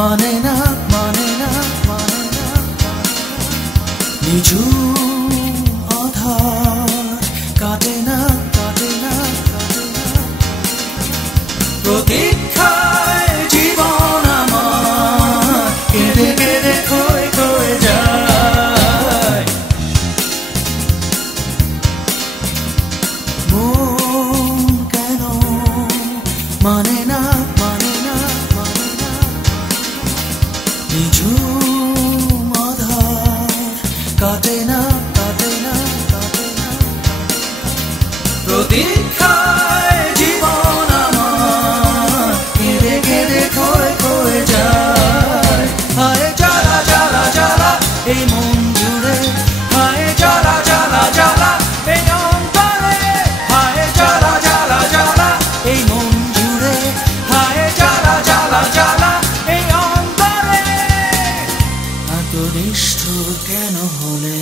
মানে না মানে না মানে না নিঝুম আধার কাটে না কাটে না কাটে না প্রতীক্ষায় জীবন আমার কেঁদে কেঁদে ক্ষয়ে ক্ষয়ে যায় মন কেন মানে না মানে না মানে না নিঝুম আধার কাটে না কাটে না কাটে না প্রতীক্ষায় জীবন আমার কেঁদে কেঁদে ক্ষয়ে ক্ষয়ে যায় হায় জ্বালা জ্বালা জ্বালা এই মন জুড়ে হায় জ্বালা জ্বালা জ্বালা এই অন্তরে হায় জ্বালা জ্বালা জ্বালা এই মন জুড়ে হায় জ্বালা জ্বালা জ্বালা এই অন্তরে এত নিষ্ঠুর কেন হলে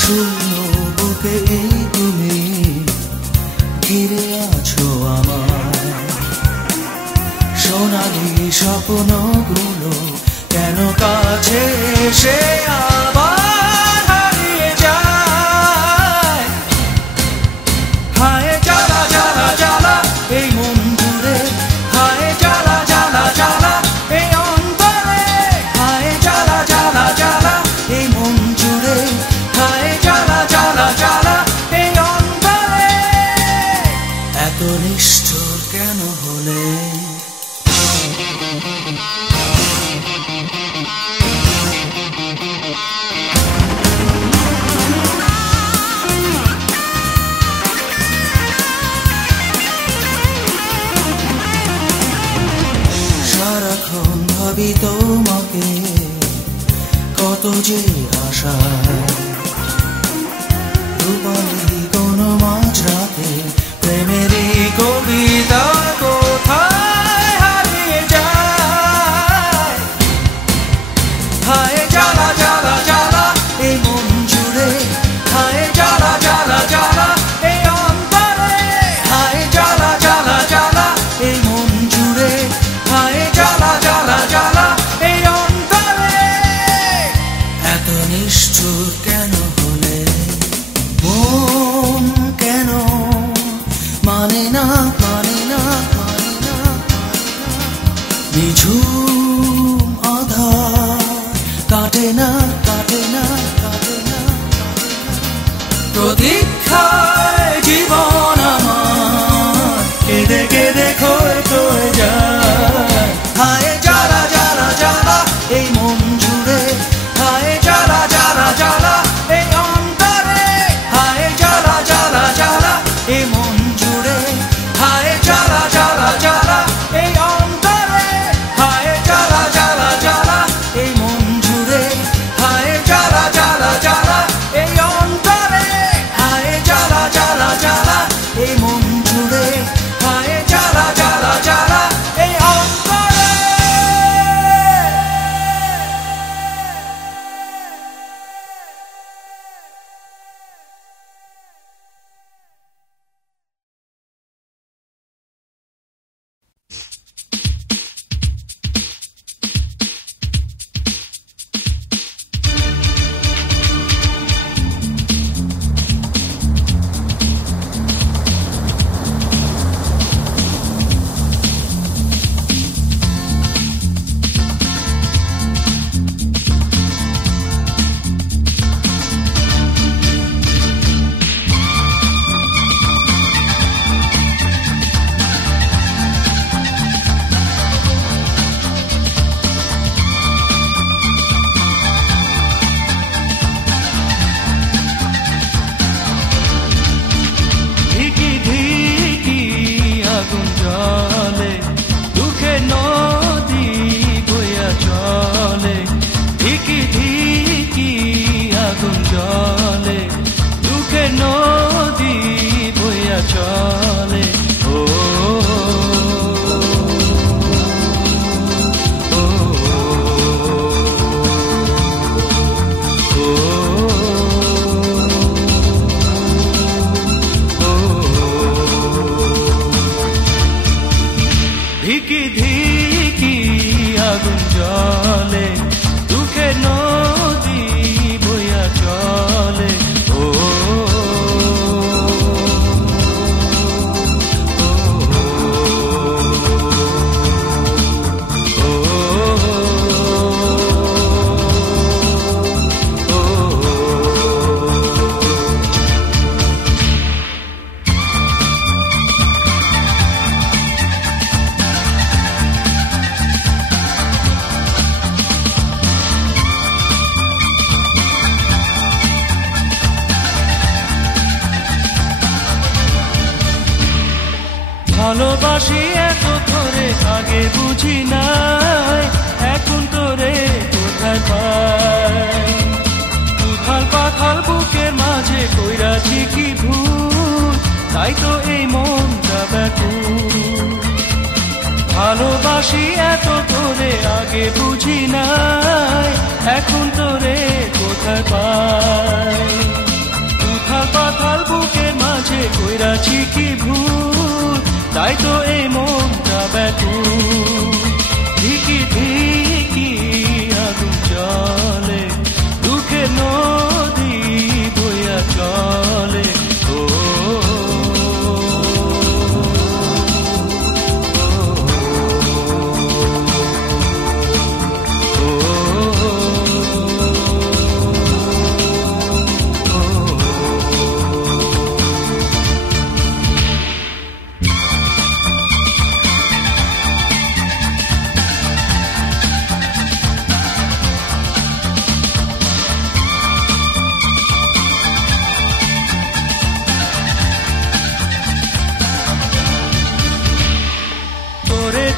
শূন্য বুকে এই তুমি ঘিরে আছো আমার সোনালি স্বপ্নগুলো কেন কাছে এসে আবার হারিয়ে যায় হায় জ্বালা জ্বালা জ্বালা এই মন জুড়ে হায় জ্বালা জ্বালা জ্বালা এই অন্তরে হায় জ্বালা জ্বালা জ্বালা এই মন জুড়ে হায় জ্বালা জ্বালা জ্বালা এই অন্তরে এত নিষ্ঠুর কেন হলে সারাক্ষণ ভাবি তোমাকে কত যে আশা রূপালি কোনো মাঝরাতে প্রেমেরই কবিতা কোথায় হারিয়ে যায় হায় জ্বালা জ্বালা জ্বালা এই মন জুড়ে হায় জ্বালা জ্বালা জ্বালা এই অন্তরে হায় জ্বালা জ্বালা জ্বালা এই মন জুড়ে হায় জ্বালা জ্বালা জ্বালা এই অন্তরে এত নিষ্ঠুর কেন হলে মন কেন মানে না মানে না মানে না নিঝুম আধার কাটে না কাটে না কাটে না প্রতীক্ষায় জীবন আমার কেঁদে কেঁদে ক্ষয়ে ক্ষয়ে যায় হায় জ্বালা জ্বালা জ্বালা এই মন জুড়ে হায় জ্বালা জ্বালা জ্বালা এই অন্তরে হায় জ্বালা জ্বালা জ্বালা এই মন জুড়ে হায় জ্বালা জ্বালা জ্বালা এই অন্তরে হায় জ্বালা জ্বালা জ্বালা এই মন জুড়ে আগুন জলে, দুঃখের নদী বইয়া চলে। ও ভালোবাসি এত ধরে আগে বুঝি নাই, এখন তোরে কোথায় পাই। উথাল পাথাল বুকের মাঝে কইরাছি কি ভুল, তাই তো এই মনটা ব্যাকুল। ভালোবাসি এত ধরে আগে বুঝি নাই, এখন তোরে কোথায় পাই। উথাল পাথাল বুকের মাঝে কইরাছি কি ভুল, তাই তো এই মনটা ব্যাকুল। ধিকি ধিকি আগুন জলে, দুঃখের নদী বইয়া চলে। ও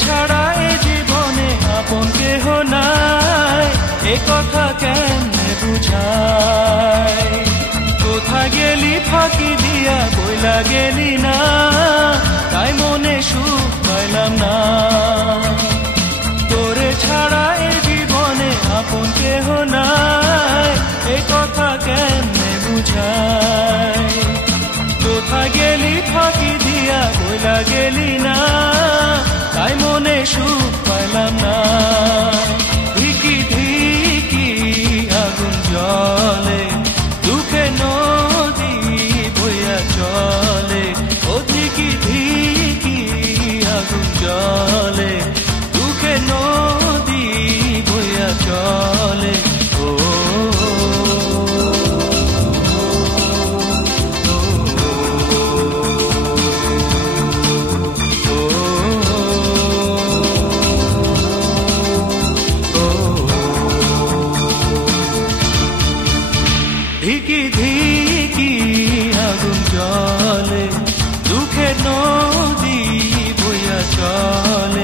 ছাড়া এ জীবনে আপন কেহ নাই, এ কথা কেমনে বুঝাই। কোথা গেলি ফাঁকি দিয়া বইলা গেলি না, তাই মনে সুখ পাইলাম না। তোরে ছাড়া এ জীবনে আপন কেহ নাই, এ কথা কেমনে বুঝাই। কোথা গেলি ফাঁকি দিয়া বইলা গেলি না, তাই মনে সুখ পাইলাম না। ধিকি ধিকি আগুন জলে, দুঃখে নদী বইয়া চলে। ও ধিকি ধিকি আগুন জলে, দুঃখে নদী বইয়া চলে। ও ধিকি ধিকি আগুন জলে, দুঃখের নদী বইয়া চলে।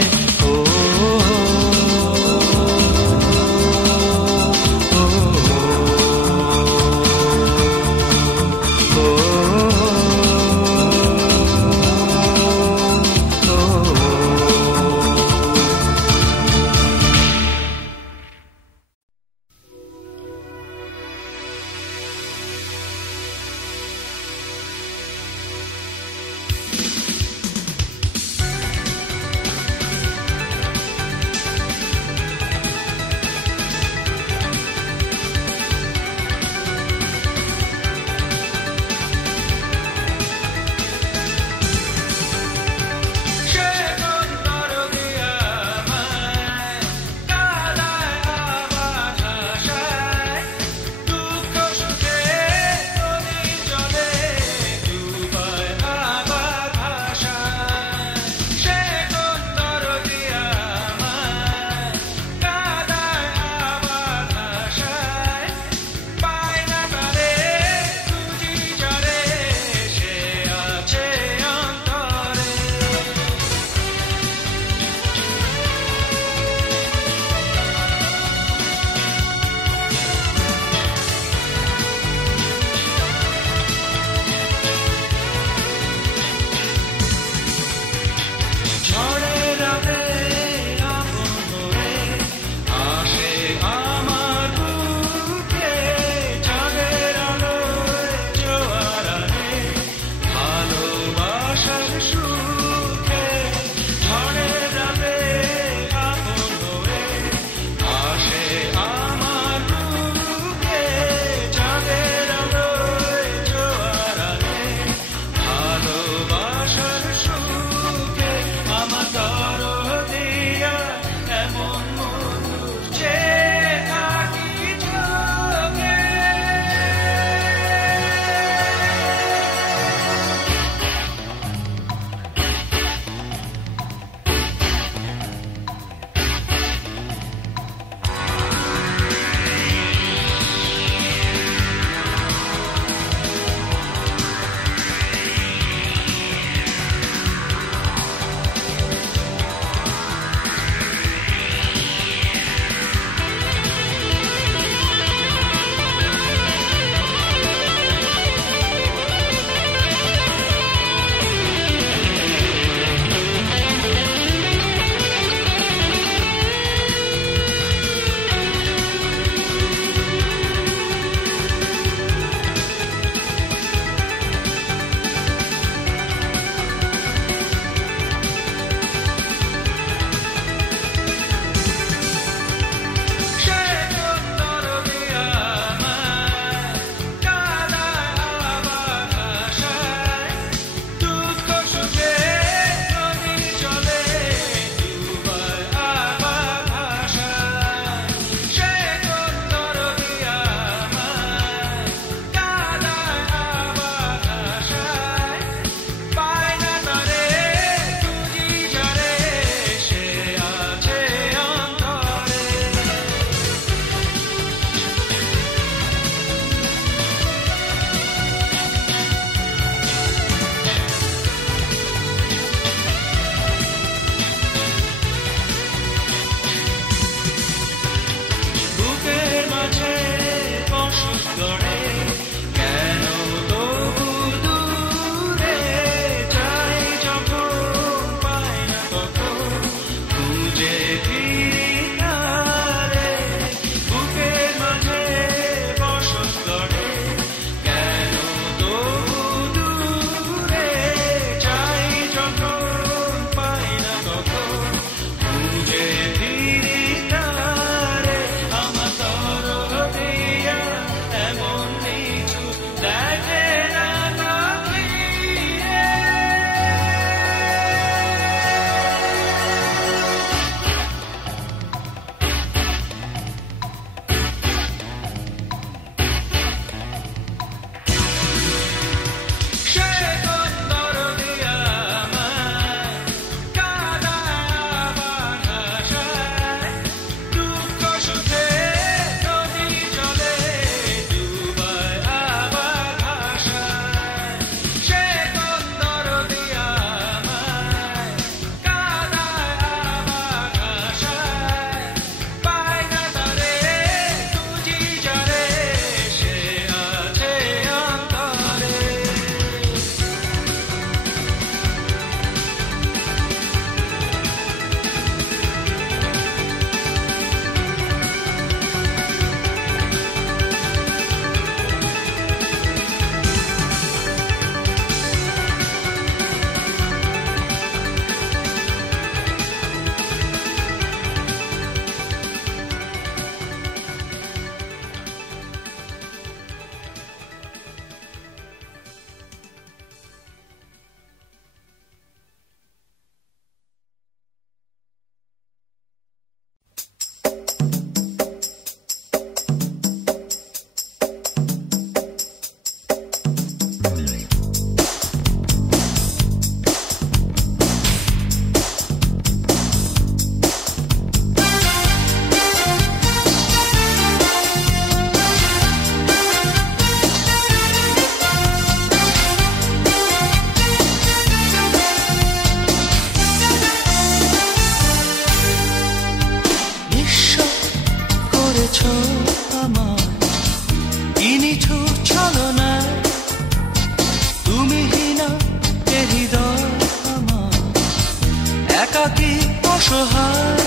একাকী অসহায়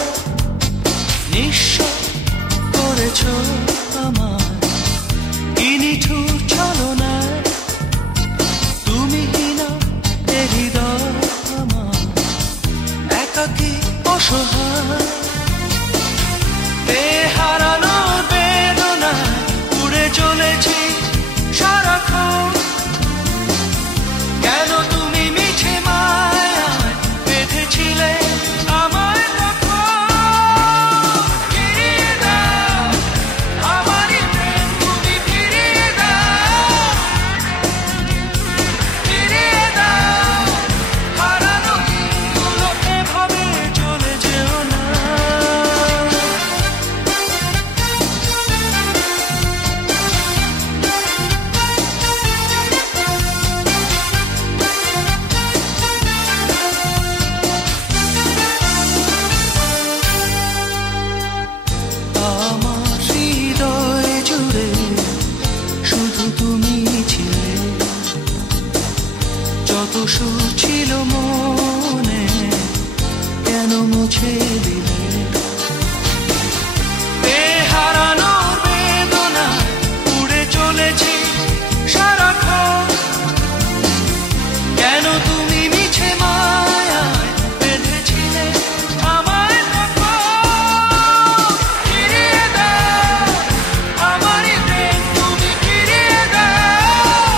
নিঃস্ব করেছ আমার কি নিঠুর ছলনায় তুমি হীনা এ হৃদয় আমার একাকী অসহায় হারানো বেদনায় উড়ে চলেছি সারাক্ষণ কেন তুমি মিছে মায়ায় বেঁধেছিলে আমায় ফিরিয়ে দাও আমারই প্রেম তুমি ফিরিয়ে দাও হারানো দিনগুলো এভাবে চলে যেও না সুর ছিল মনে কেন মুছে দিলে হারানোর বেদনা উড়ে চলেছি সারাক্ষণ কেন তুমি মিছে মায়ায় বেঁধেছিলে আমায় ফিরিয়ে দাও আমারই প্রেম তুমি ফিরিয়ে দাও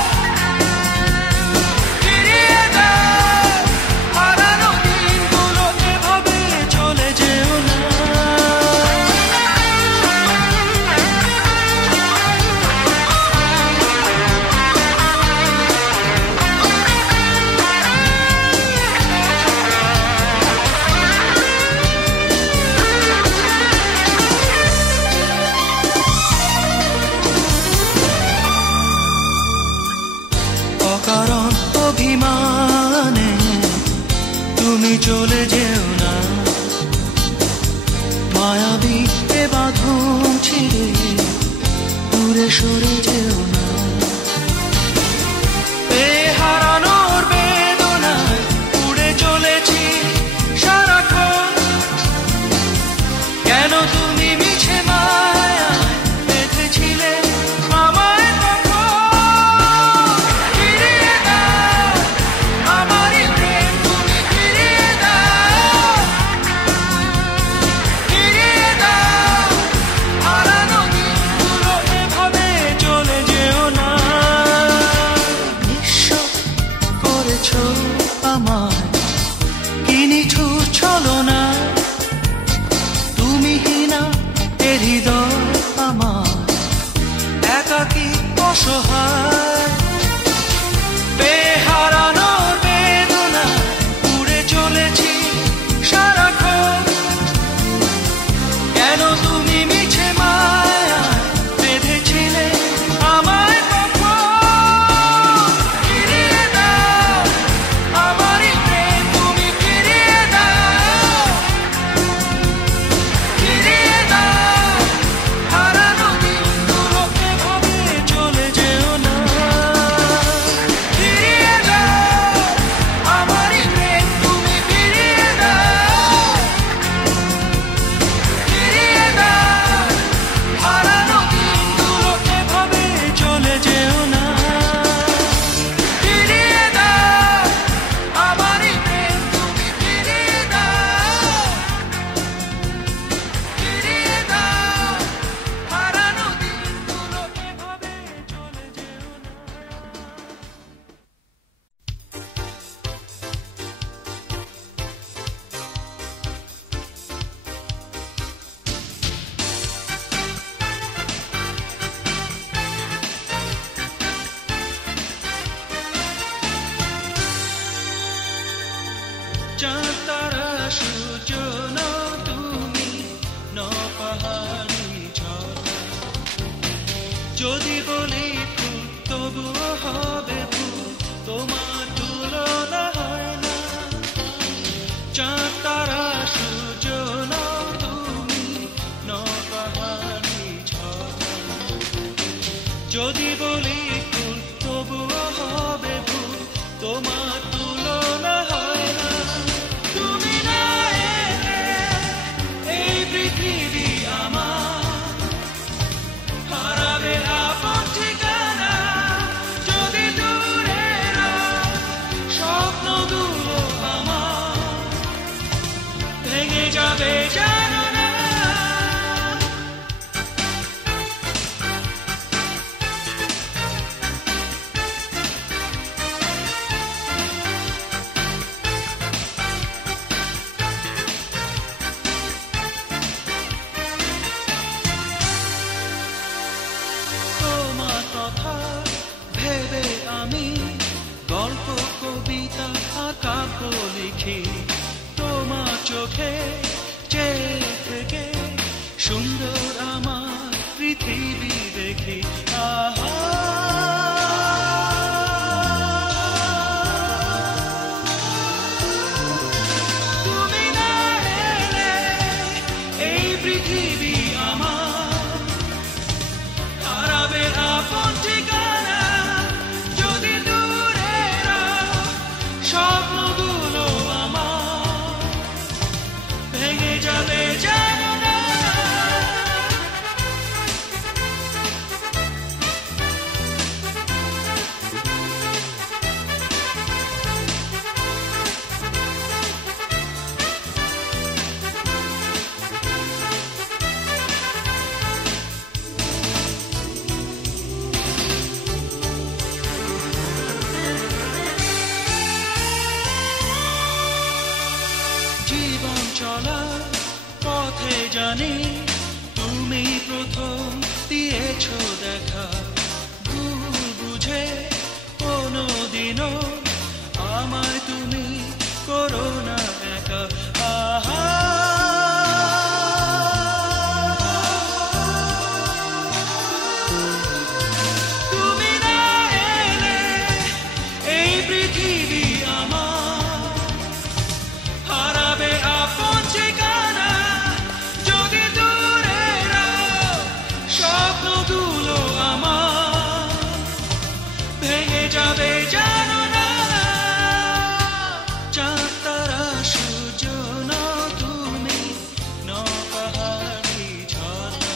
হারানো দিনগুলো এভাবে চলে যেও না অকারণ অভিমানে তুমি চলে যেও না মায়াবী এ বাঁধন ছিঁড়ে দূরে সরে যেও না হারানোর বেদনায় উড়ে চলেছি সারাক্ষণ কেন তুমি মিছে মায়ায় বেঁধেছিলে আমায় ফিরিয়ে দাও আমারই প্রেম তুমি ফিরিয়ে দাও হারানো দিনগুলো এভাবে চলে যেও না নিঃস্ব করেছ আমায় কি নিঠুর ছলনা তুমি হীনা এ হৃদয় আমার একাকী অসহায় হারানোর বেদনা উড়ে চলেছি সারাক্ষণ কেন তুমি মিছে মায়ায় বেঁধেছিলে আমায় ফিরিয়ে দাও আমারই প্রেম তুমি ফিরিয়ে দাও হারানো দিনগুলো এভাবে চলে যেও না ফিরিয়ে দাও আমারই প্রেম তুমি ফিরিয়ে দাও হারানো দিনগুলো এভাবে চলে যেও না ফিরিয়ে দাও আমারই প্রেম তুমি ফিরিয়ে দাও হারানো দিনগুলো এভাবে চলে যেও না চাঁদ তারা সূর্য নও তুমি নও পাহাড়ি ঝর্ণা যদি বলি ফুল তবুও হবে ফুল তোমার তুলনা হয় না চাঁদ তারা সূর্য নও তুমি নও পাহাড়ি ঝর্ণা যদি বলি ফুল তবুও হবে ফুল তোমার তুলনা হয় না তুমি নাই পাখি তোমার চোখে চেয়ে থেকে সুন্দর আমার পৃথিবী দেখি আহা তুমি না এলে এই পৃথিবী আমার হারাবে আপন ঠিকানা যদি দূরের স্বপ্নগুলো আমার ভেঙে যাবে জানো না জীবন চলার পথে জানি তুমি প্রথম দিয়েছ দেখা ভুল বুঝে কোনোদিনও আমায় তুমি করো না একা আহা তুমি না এলে এই পৃথিবী আমার হারাবে আপন ঠিকানা যদি দূরের স্বপ্নগুলো আমার ভেঙে যাবে জানো না চাঁদ তারা সূর্য নও তুমি নও পাহাড়ি ঝর্ণা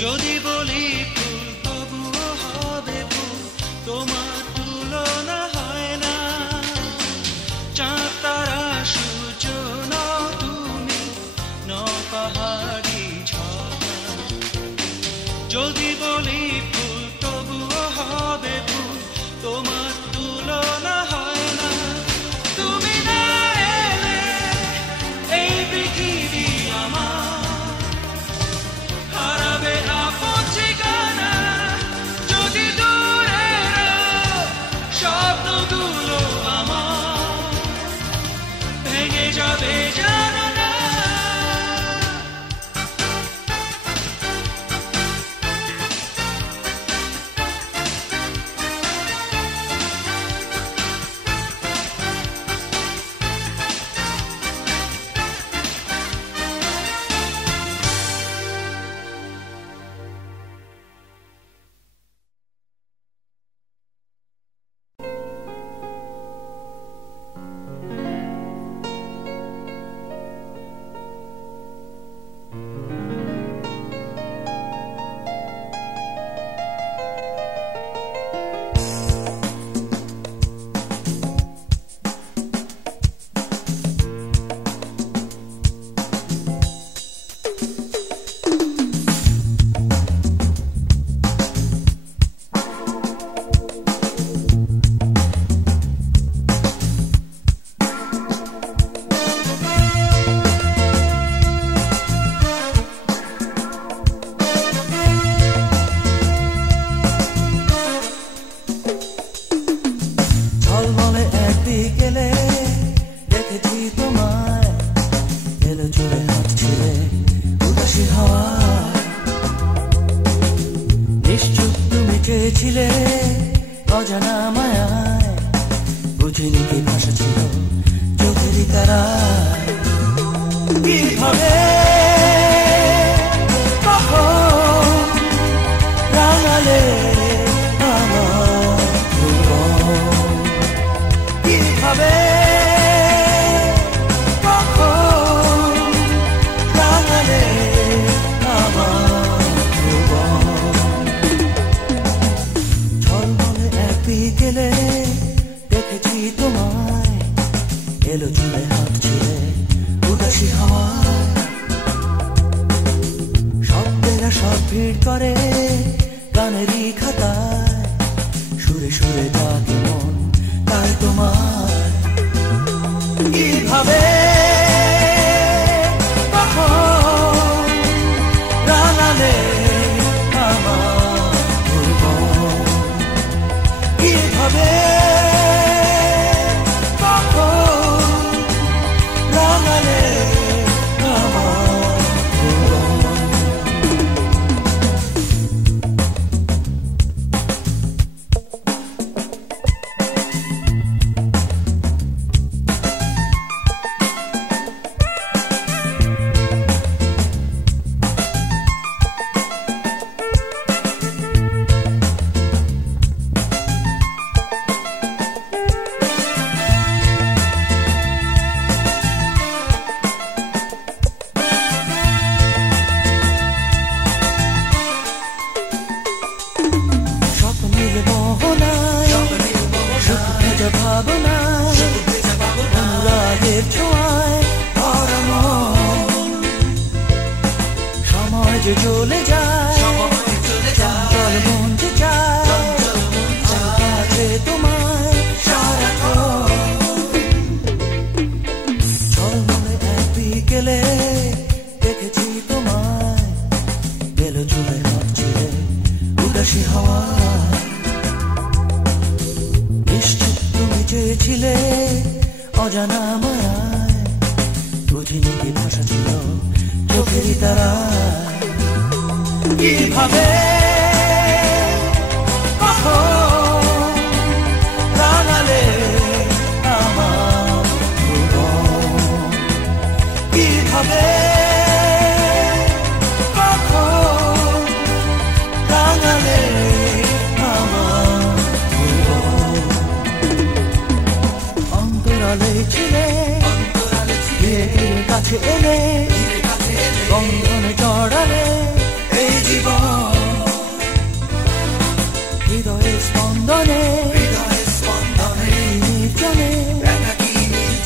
যদি বলি ফুল তবুও হবে ফুল তোমার তুলনা হয় না চাঁদ তারা সূর্য নও তুমি নও পাহাড়ি ঝর্ণা যদি বলি ফুল তবুও হবে ফুল তোমার তুলনা হয় না তুমি না এলে এই পৃথিবী আমার হারাবে আপন ঠিকানা যদি দূরের স্বপ্নগুলো আমার ভেঙে যাবে জানো না ঝলমলে এক বিকেলে দেখেছি তোমায় এলো চলে হাঁটছিলে উদাসী হাওয়ায় নিশ্চুপ তুমি চেয়েছিলে অজানা মায়ায় বুঝিনি কি ভাষা ছিল চোখেরই তারায় কিভাবে কখন রাঙালে আমার জীবন কিভাবে কখন রাঙালে আমার জীবন ঝলমলে এক বিকেলে দেখেছি তোমায় এলো চুলে হাঁটছিলে উদাসী হাওয়ায় শব্দেরা সব ভিড় করে গানেরই খাতায় সুরে সুরে ডাকে মন তাই তোমার কিভাবে কখন রাঙালে আমার জীবন কিভাবে কখন হাতের ছোঁয়ায় ভরা মন সময় যে চলে যায় চঞ্চল মন যে চায় আছে তোমায় সারাক্ষণ ঝলমলে এক বিকেলে দেখেছি তোমায় বেলো চুলে হাঁটছিলে উদাসী হাওয়া নিশ্চিত তুমি চেয়েছিলে অজানা মায়ায় বুঝিনি কি ভাষা ছিল চোখেরই তারায় কিভাবে কখন রাঙালে আমার ভুবন কিভাবে কখন রাঙালে আমার ভুবন অন্তরালে ছিলে ধীরে কাছে এলে বন্ধনে জড়ালে এই জীবন হৃদয়ে স্পন্দনে নির্জনে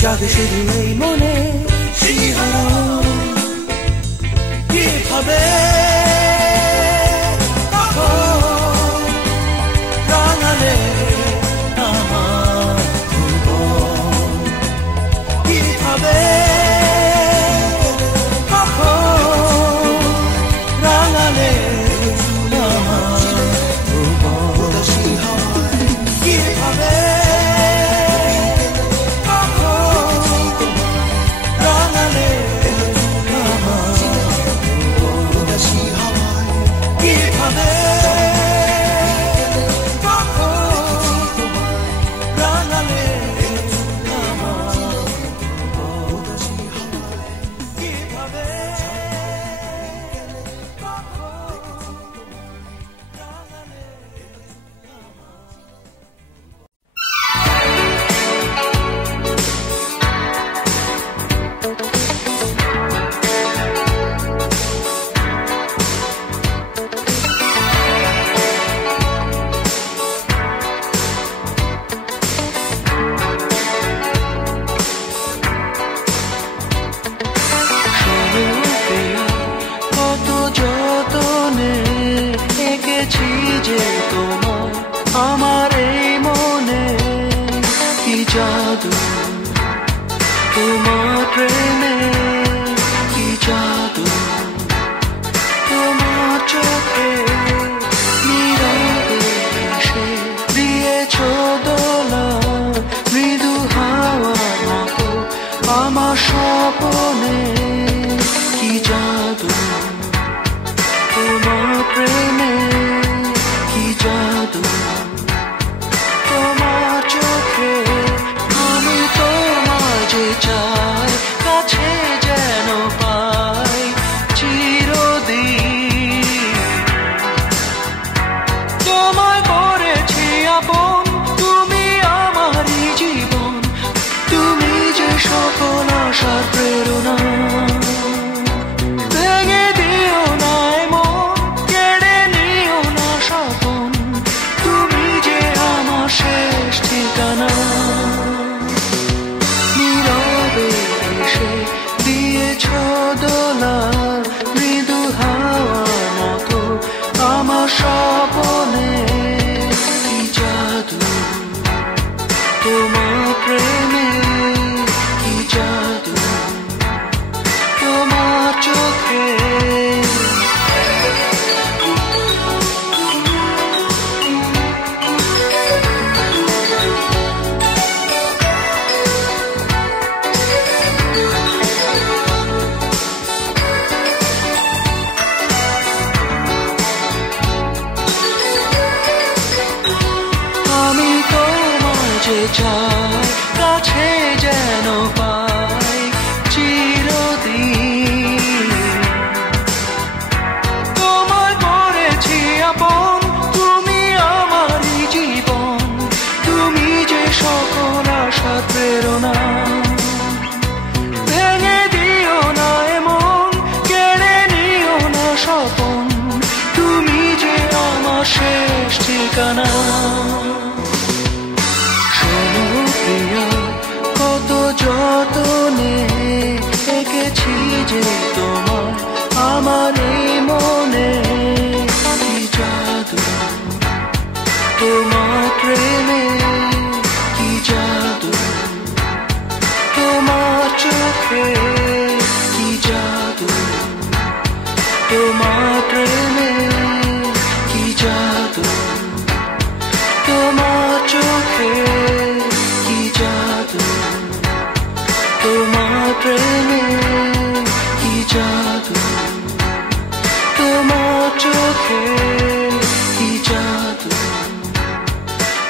জাগে শুধু এই মনে শিহরণ কিভাবে কখন রাঙালে আমার ভুবন কিভাবে চোখে কি জাদু, তোমার প্রেমে কি জাদু, তোমার চোখে কি জাদু, তোমার প্রেমে কি জাদু, তোমার চোখে কি জাদু,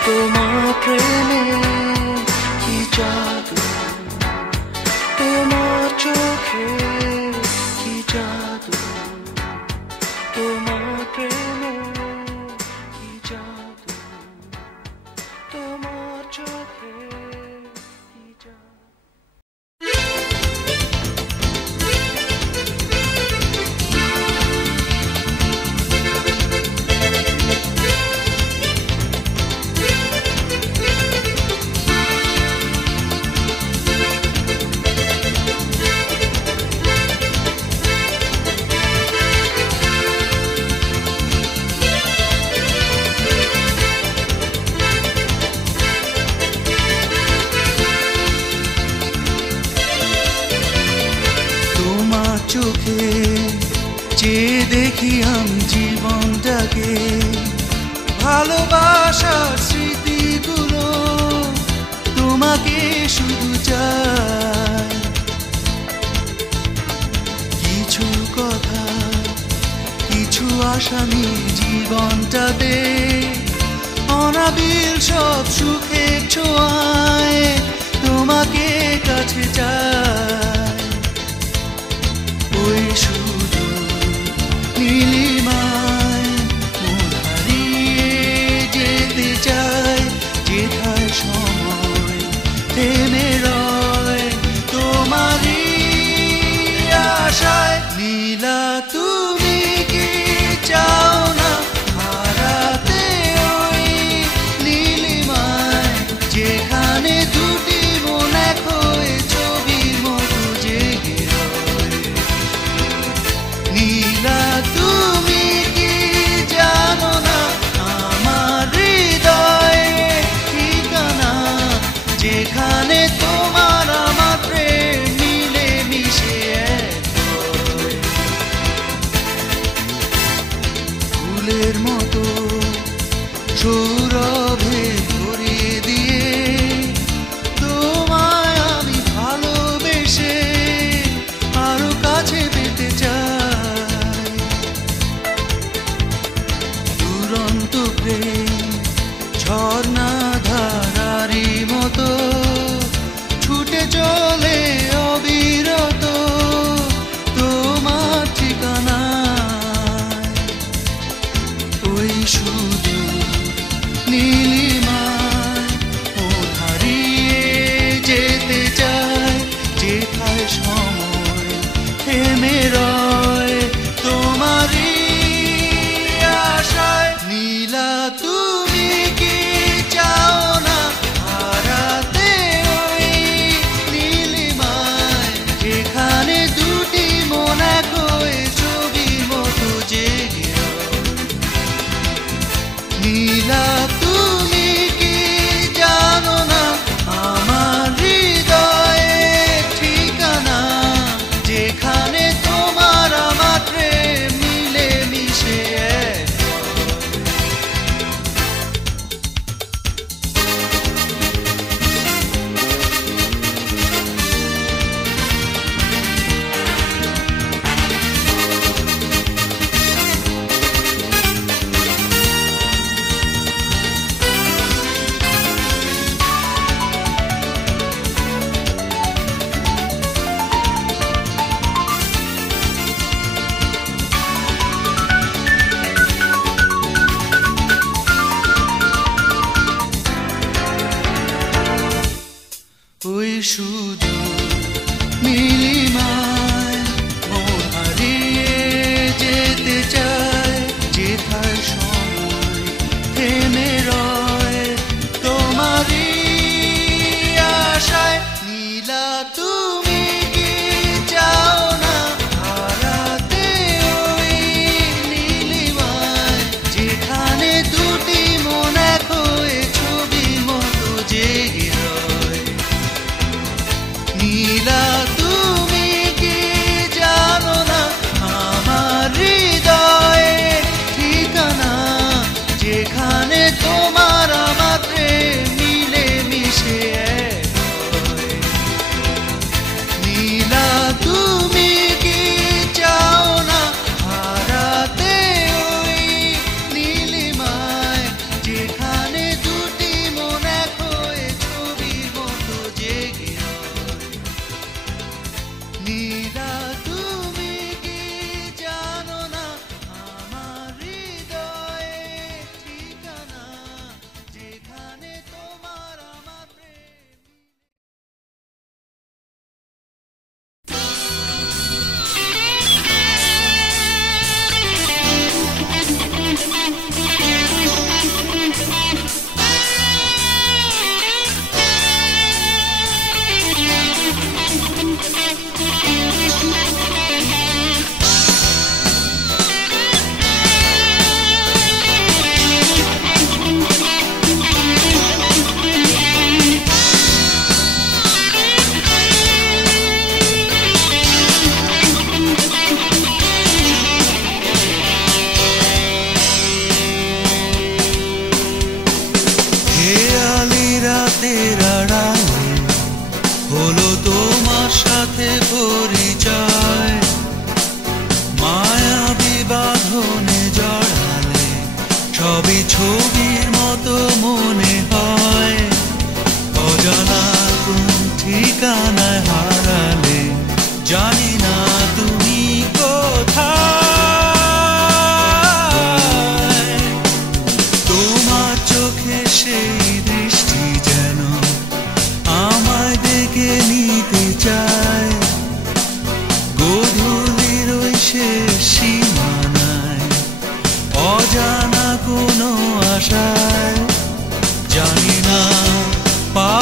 তোমার প্রেমে কি জাদু, তোমার চোখে কি জাদু, তোমার প্রেমে কি জাদু, তোমার চোখে কি জাদু। চোখে চেয়ে দেখি আমি জীবনটাকে, ভালোবাসার স্মৃতিগুলো তোমাকে শুধু চাই। কিছু কথা কিছু আশা নিয়ে জীবনটাতে, অনাবিল সব সুখের ছোঁয়ায় তোমাকে কাছে চাই। ওই শুধু নীলিমায় মন হারিয়ে যেতে চায়, যেথায় সময় থেমে রয় তোমারই আশায়। নীলা তুমি কি চাও না হারাতে ওই নীলিমায়, যেখানে দুটি মন এক হয়ে ছবির মতো জেগে রয়। নীলা তুমি কি জানো না আমার হৃদয়ে ঠিকানা, যেখানে তোমার আমার প্রেম মিলে মিশে এক হয়। ফুলের মতো সৌরভে ভরিয়ে দিয়ে তোমায় আমি ভালোবেসে আরো কাছে পেতে চাই। দুরন্ত প্রেম ঝর্ণা ধারারি মতো ছুটে চলে অবিরত তোমার ঠিকানায়। ওই শুধু নীলিমায় মন হারিয়ে যেতে চায়, যেথায় সময় থেমে রয় তোমারই আশায়। নীলা তুমি কি চাও না হারাতে ওই নীলিমায়, যেখানে দুটি মন এক হয়ে ছবির মতো জেগে রয়। নীলা তুমি কি জানো না আমার হৃদয়ে ঠিকানা, যেখানে তোমার আমার প্রেম মিলে মিশে এক হয়। ওই শুধু নীলিমায় মন হারিয়ে যেতে চায়, যেথায় সময় থেমে রয় তোমারই আশায়। নীলা তুমি কি চাও না হারাতে ওই নীলিমায়, যেখানে দুটি মন এক হয়ে ছবির মতো জেগে রয়। নীলা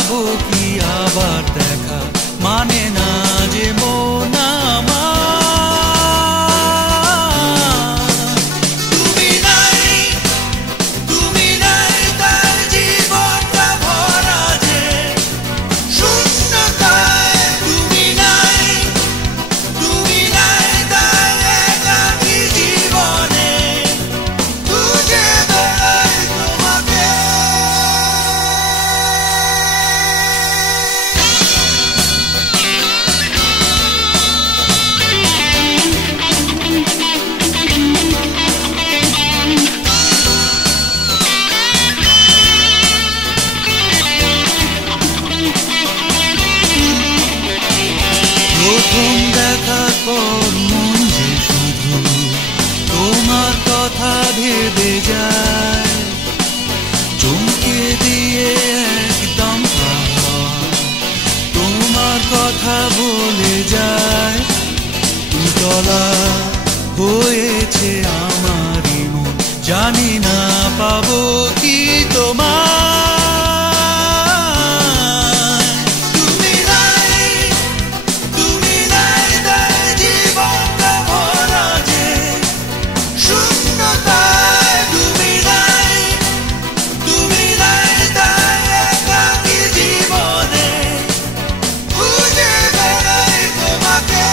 পাবো কি আবার দেখা, মানে না যে মন আমার। তুমি নাই, তুমি নাই, তার জীবনটা ভরা যে শূন্যতায়। তুমি নাই, তুমি নাই, তার একাকী জীবনে খুঁজে বেড়াই তোমাকে। প্রথম দেখার পর মন যে শুধু তোমার কথা ভেবে যায়, চমকে দিয়ে একদম তোমার কথা বলে যায়। উতলা হয়েছে আমারই মন, জানি না পাবো কি তোমার। তুমি নাই, তুমি নাই, তার জীবনটা ভরা যে শূন্যতায়। তুমি নাই, তুমি নাই, তার একাকী জীবনে খুঁজে বেড়াই তোমাকে।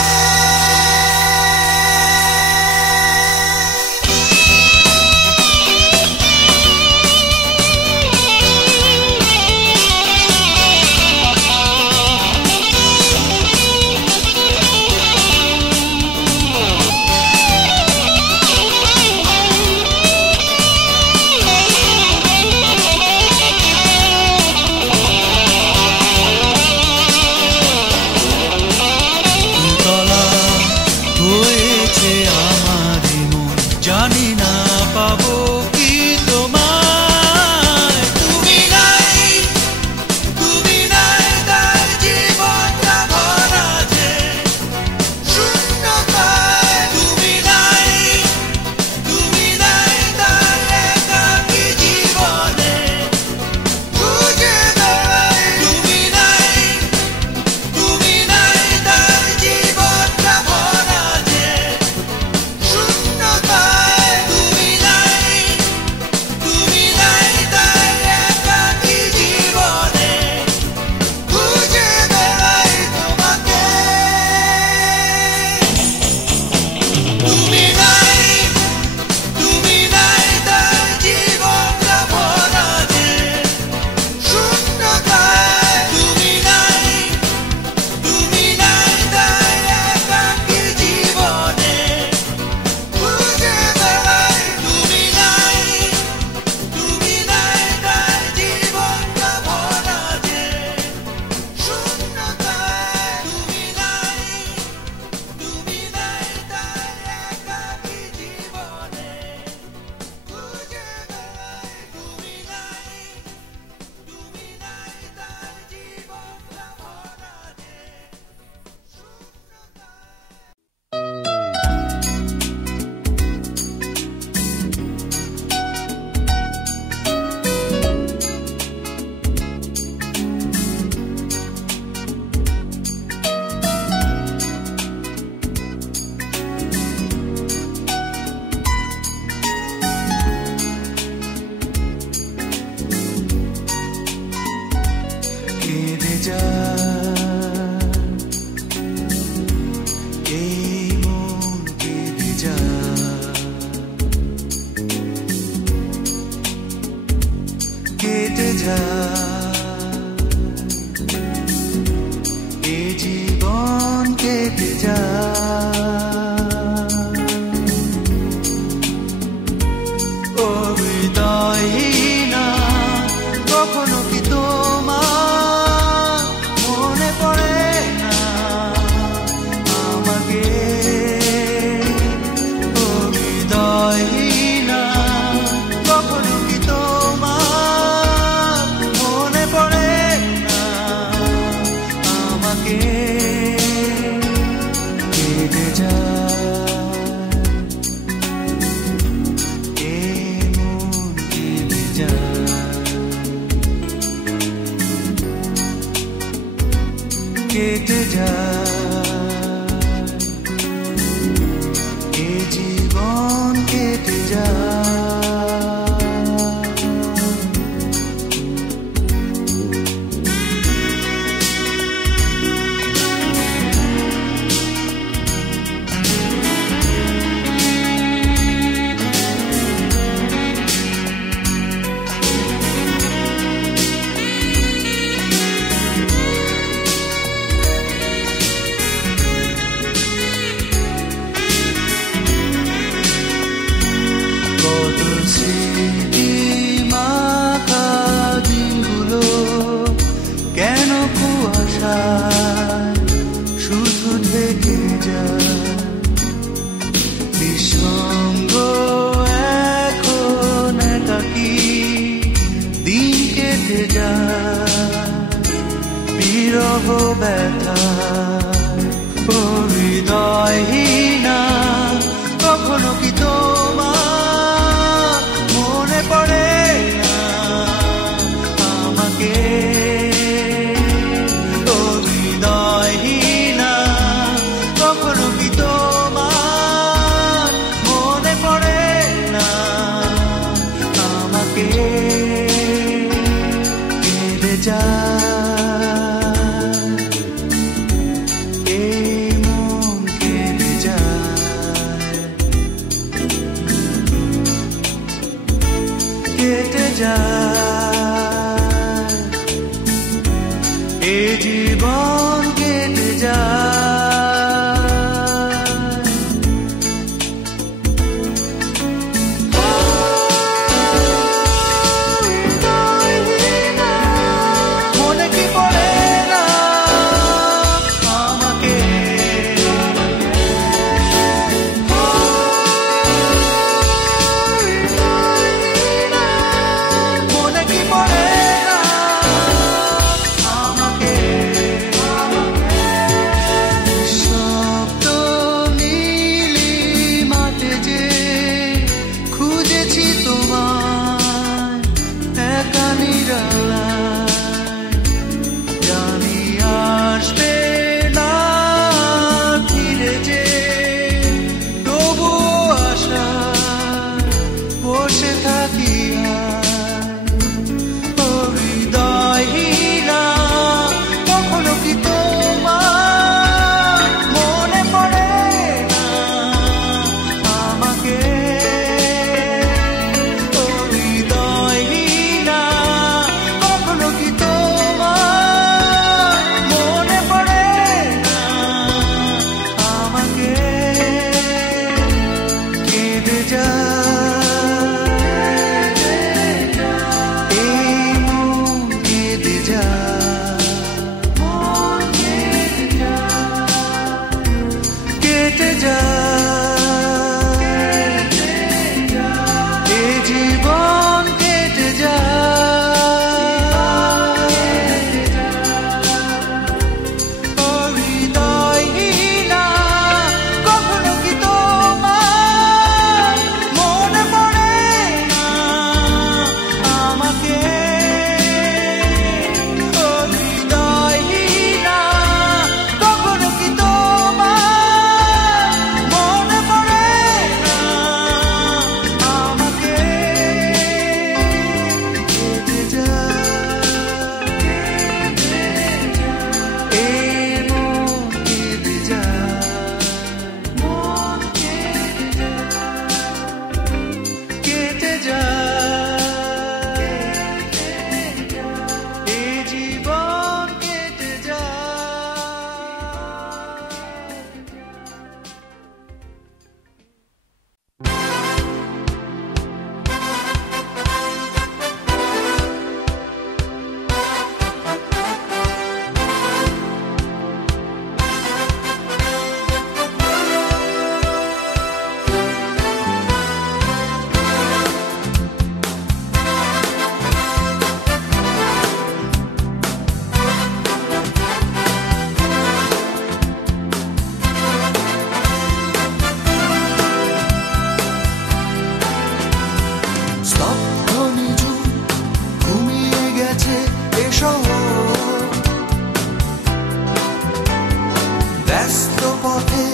ব্যস্ত পথে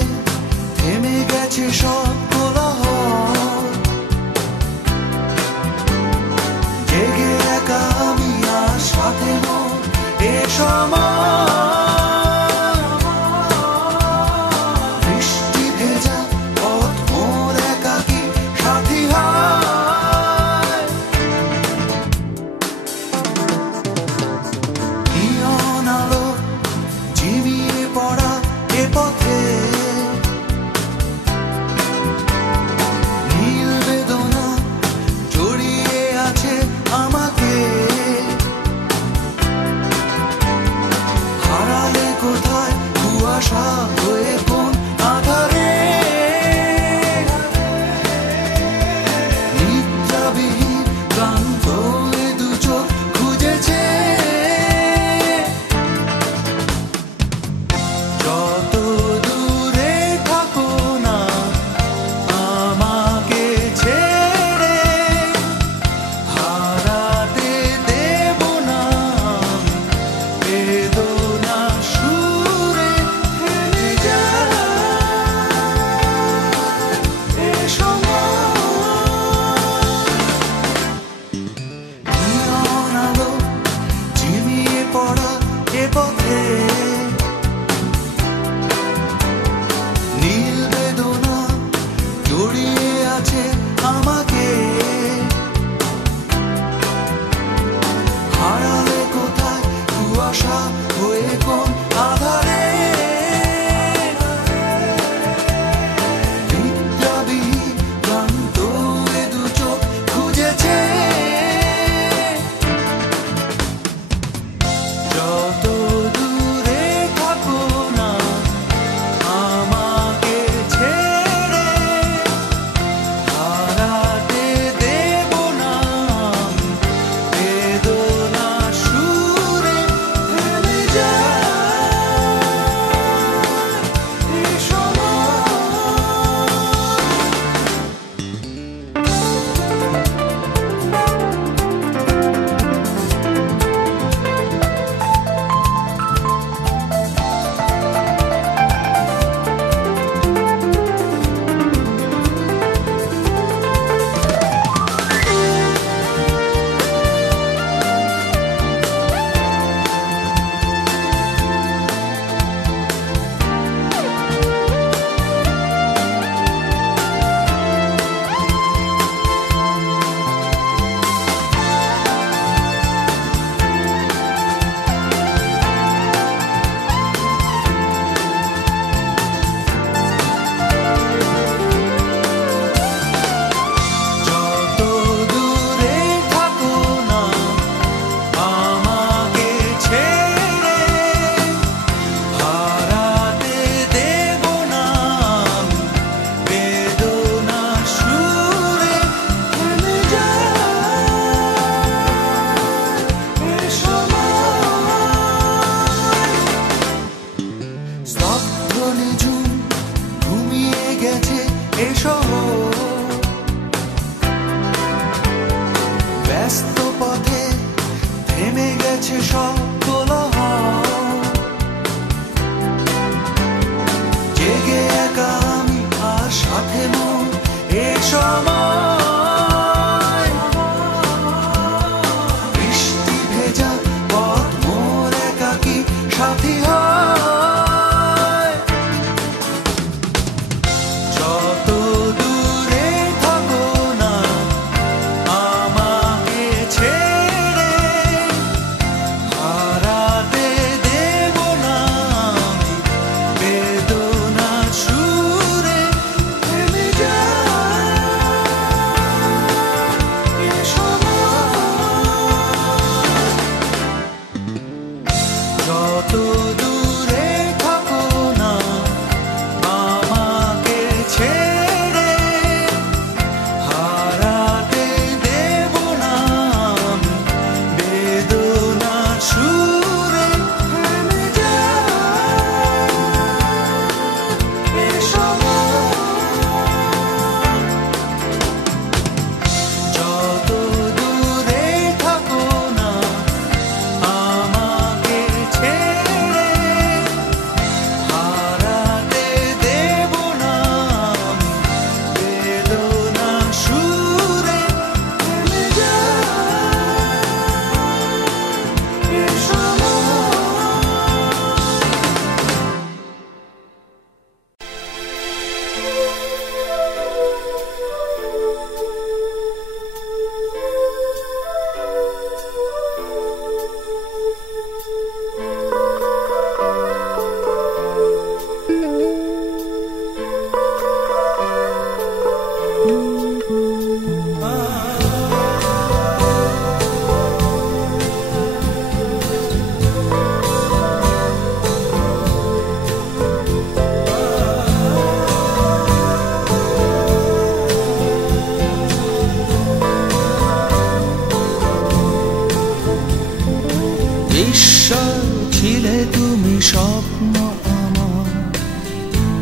থেমে গেছে সব কোলাহল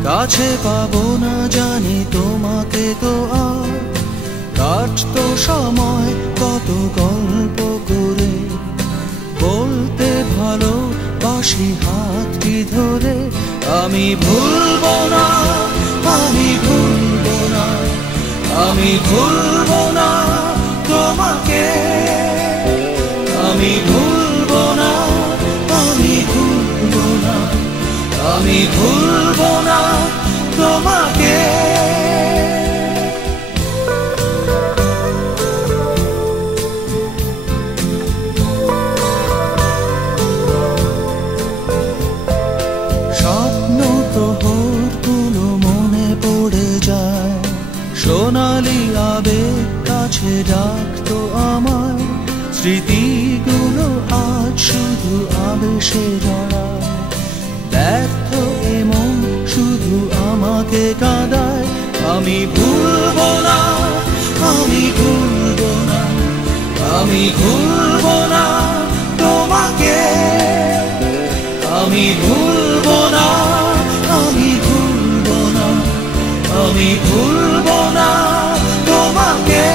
কাছে পাবো না জানি তোমাকে তো আর, কাটতো সময় কত গল্প করে, বলতে ভালোবাসি হাতটি ধরে। আমি ভুলবো না, আমি ভুলবো না, আমি ভুলবো না তোমাকে, আমি ভুলবো না, আমি ভুলবো না, আমি ভুলবো না তোমাকে। স্বপ্ন প্রহরগুলো মনে পড়ে যায়, সোনালি আবেগ কাছে ডাকতো আমায়, স্মৃতিগুলো আজ শুধু আবেশে জড়ায়, ব্যর্থ এমন শুধু আমাকে কাঁদায়। আমি ভুলবো না, আমি ভুলবো না, আমি ভুলবো না তোমাকে, আমি ভুলবো না, আমি ভুলবো না, আমি ভুলবো না তোমাকে।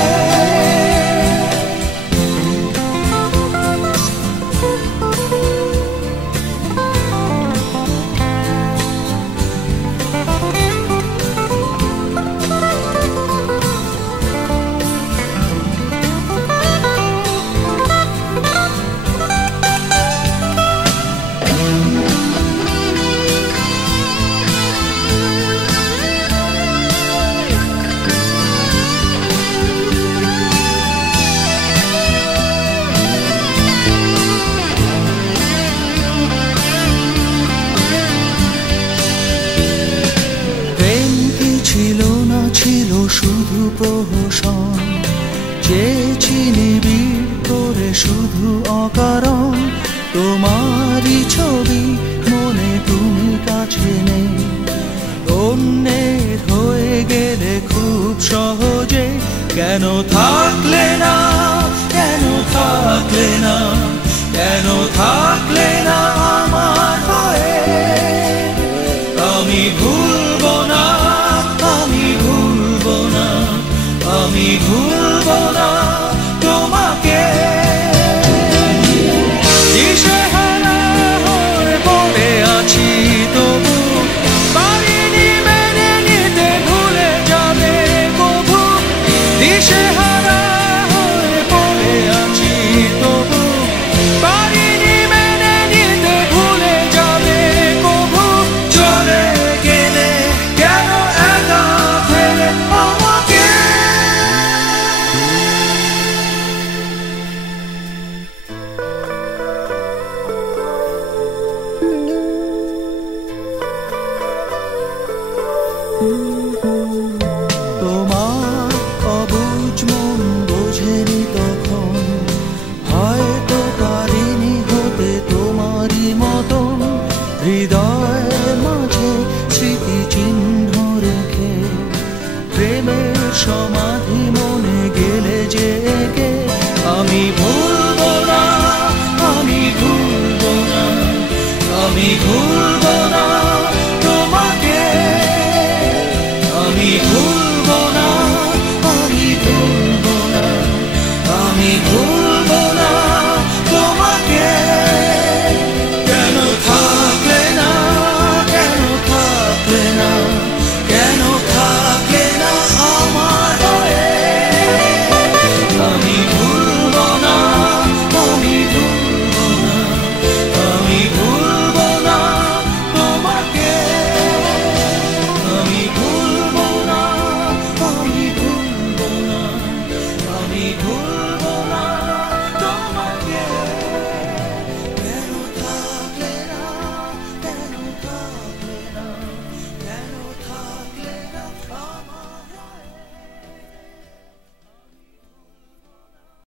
ছিল না, ছিল শুধু প্রহসন, চেয়েছি নিবিড় করে শুধু অকারণ। তোমারই ছবি মনে, তুমি কাছে নেই, অন্যের হয়ে গেলে খুব সহজে। কেন থাকলে না, কেন থাকলে না, কেন থাকলে না আমার হয়ে। আমি ভুলবো না, আমি ভুলবো না, আমি ভুলবো না তোমাকে। দিশেহারা হয়ে পড়ে আছি তবু, পারিনি মেনে নিতে ভুলে যাবে কবু। দিশেহারা হয়ে পড়ে আছি তবু, পারিনি মেনে নিতে ভুলে যাবে কবু। চলে গেলে কেন একা ফেলে আমাকে। Mm-hmm.